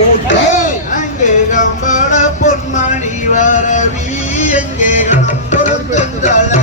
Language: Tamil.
கூட்ட. அங்கே கம்பள பொன்மணி வரவி எங்கே கணம் பொருத்தங்களை